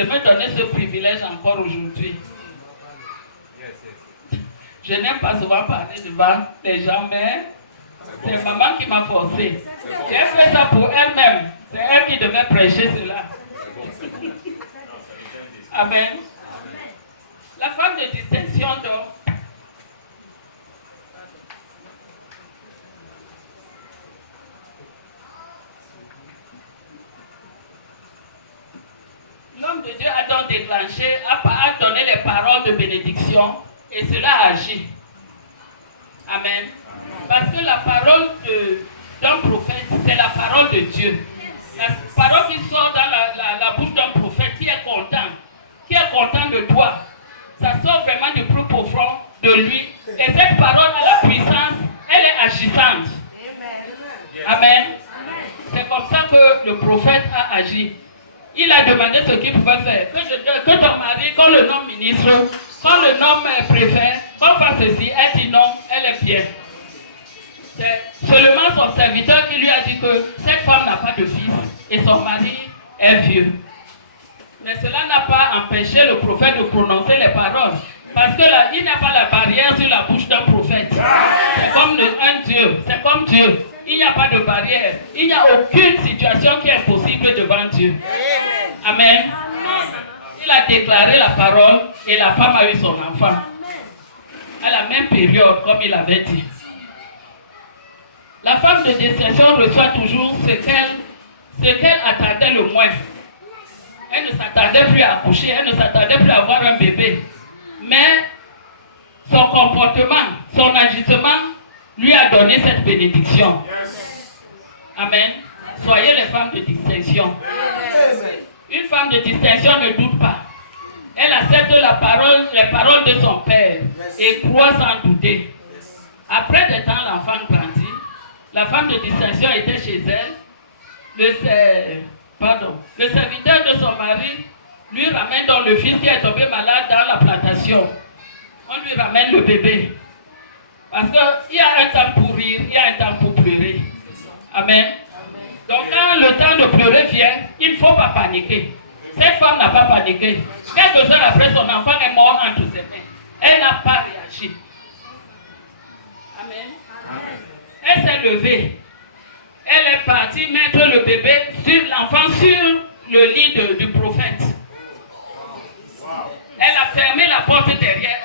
de me donner ce privilège encore aujourd'hui. Je n'aime pas souvent parler devant les gens, mais c'est maman qui m'a forcé. J'ai fait ça pour elle-même. C'est elle qui devait prêcher cela. Amen. La femme de distinction, donc, l'homme de Dieu a donc déclenché, a donné les paroles de bénédiction et cela a agi. Amen. Parce que la parole d'un prophète, c'est la parole de Dieu. La parole qui sort dans la bouche d'un prophète qui est content de toi. Ça sort vraiment du plus profond de lui. Et cette parole a la puissance, elle est agissante. Amen. C'est comme ça que le prophète a agi. Il a demandé ce qu'il pouvait faire. Que ton mari, qu'on le nomme ministre, qu'on le nomme préfet, qu'on fasse ceci. Elle dit non, elle est bien. C'est seulement son serviteur qui lui a dit que cette femme n'a pas de fils et son mari est vieux. Mais cela n'a pas empêché le prophète de prononcer les paroles. Parce que là, il n'y a pas la barrière sur la bouche d'un prophète. C'est comme un Dieu. C'est comme Dieu. Il n'y a pas de barrière. Il n'y a aucune situation qui est possible devant Dieu. Amen. Il a déclaré la parole et la femme a eu son enfant. À la même période, comme il avait dit. La femme de distinction reçoit toujours ce qu'elle attendait le moins. Elle ne s'attendait plus à accoucher, elle ne s'attendait plus à avoir un bébé. Mais son comportement, son agissement lui a donné cette bénédiction. Amen. Soyez les femmes de distinction. Une femme de distinction ne doute pas. Elle accepte les paroles de son père et croit sans douter. Après des temps, l'enfant grandit. La femme de distinction était chez elle. Le serviteur de son mari lui ramène donc le fils qui est tombé malade dans la plantation. On lui ramène le bébé. Parce qu'il y a un temps pour rire, il y a un temps pour pleurer. Amen. Donc quand le temps de pleurer vient, il ne faut pas paniquer. Cette femme n'a pas paniqué. Quelques heures après, son enfant est mort entre ses mains. Elle n'a pas réagi. Amen. Elle s'est levée. Elle est partie mettre le bébé l'enfant sur le lit du prophète. Elle a fermé la porte derrière